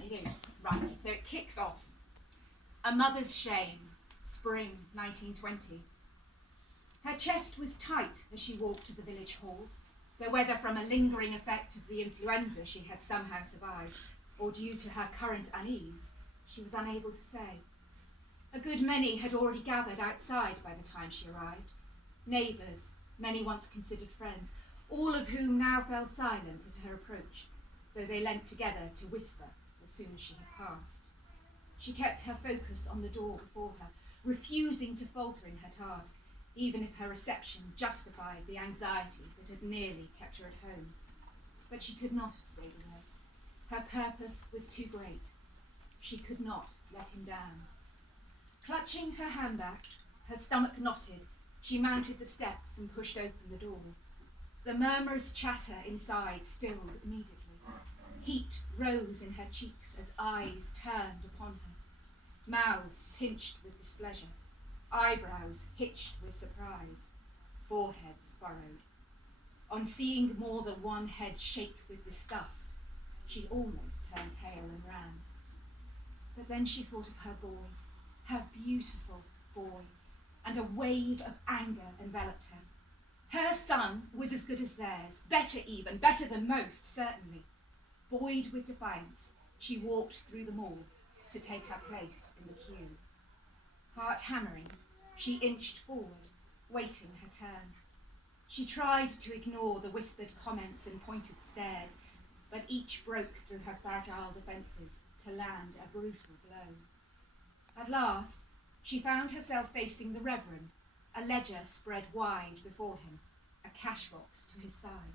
certainly do. Right, so it kicks off. A Mother's Shame, spring 1920. Her chest was tight as she walked to the village hall, though whether from a lingering effect of the influenza she had somehow survived, or due to her current unease, she was unable to say. A good many had already gathered outside by the time she arrived. Neighbours, many once considered friends, all of whom now fell silent at her approach, though they leant together to whisper as soon as she had passed. She kept her focus on the door before her, refusing to falter in her task, even if her reception justified the anxiety that had nearly kept her at home. But she could not have stayed away. Her purpose was too great. She could not let him down. Clutching her handbag, her stomach knotted, she mounted the steps and pushed open the door. The murmurous chatter inside stilled immediately. Heat rose in her cheeks as eyes turned upon her. Mouths pinched with displeasure. Eyebrows hitched with surprise. Foreheads furrowed. On seeing more than one head shake with disgust, she almost turned pale and ran. But then she thought of her boy, her beautiful boy, and a wave of anger enveloped her. Her son was as good as theirs, better even, better than most, certainly. Buoyed with defiance, she walked through them all to take her place in the queue. Heart hammering, she inched forward, waiting her turn. She tried to ignore the whispered comments and pointed stares, but each broke through her fragile defences to land a brutal blow. At last, she found herself facing the Reverend, a ledger spread wide before him, a cash box to his side.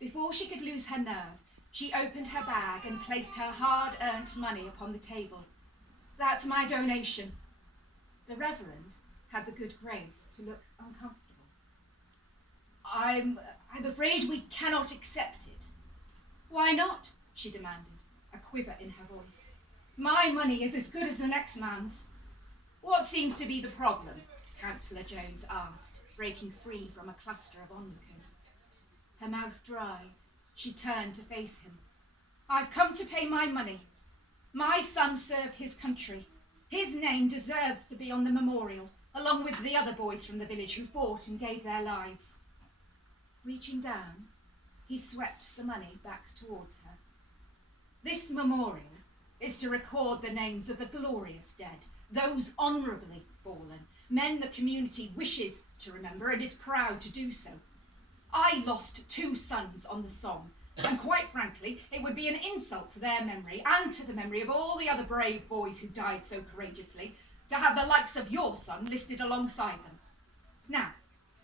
Before she could lose her nerve, she opened her bag and placed her hard-earned money upon the table. "That's my donation." The Reverend had the good grace to look uncomfortable. I'm afraid we cannot accept it." "Why not?" she demanded, a quiver in her voice. "My money is as good as the next man's." "What seems to be the problem?" Councillor Jones asked, breaking free from a cluster of onlookers. Her mouth dry, she turned to face him. "I've come to pay my money. My son served his country. His name deserves to be on the memorial, along with the other boys from the village who fought and gave their lives." Reaching down, he swept the money back towards her. "This memorial is to record the names of the glorious dead, those honourably fallen, men the community wishes to remember and is proud to do so. I lost 2 sons on the Somme, and quite frankly, it would be an insult to their memory and to the memory of all the other brave boys who died so courageously to have the likes of your son listed alongside them. Now,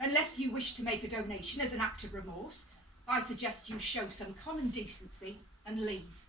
unless you wish to make a donation as an act of remorse, I suggest you show some common decency and leave."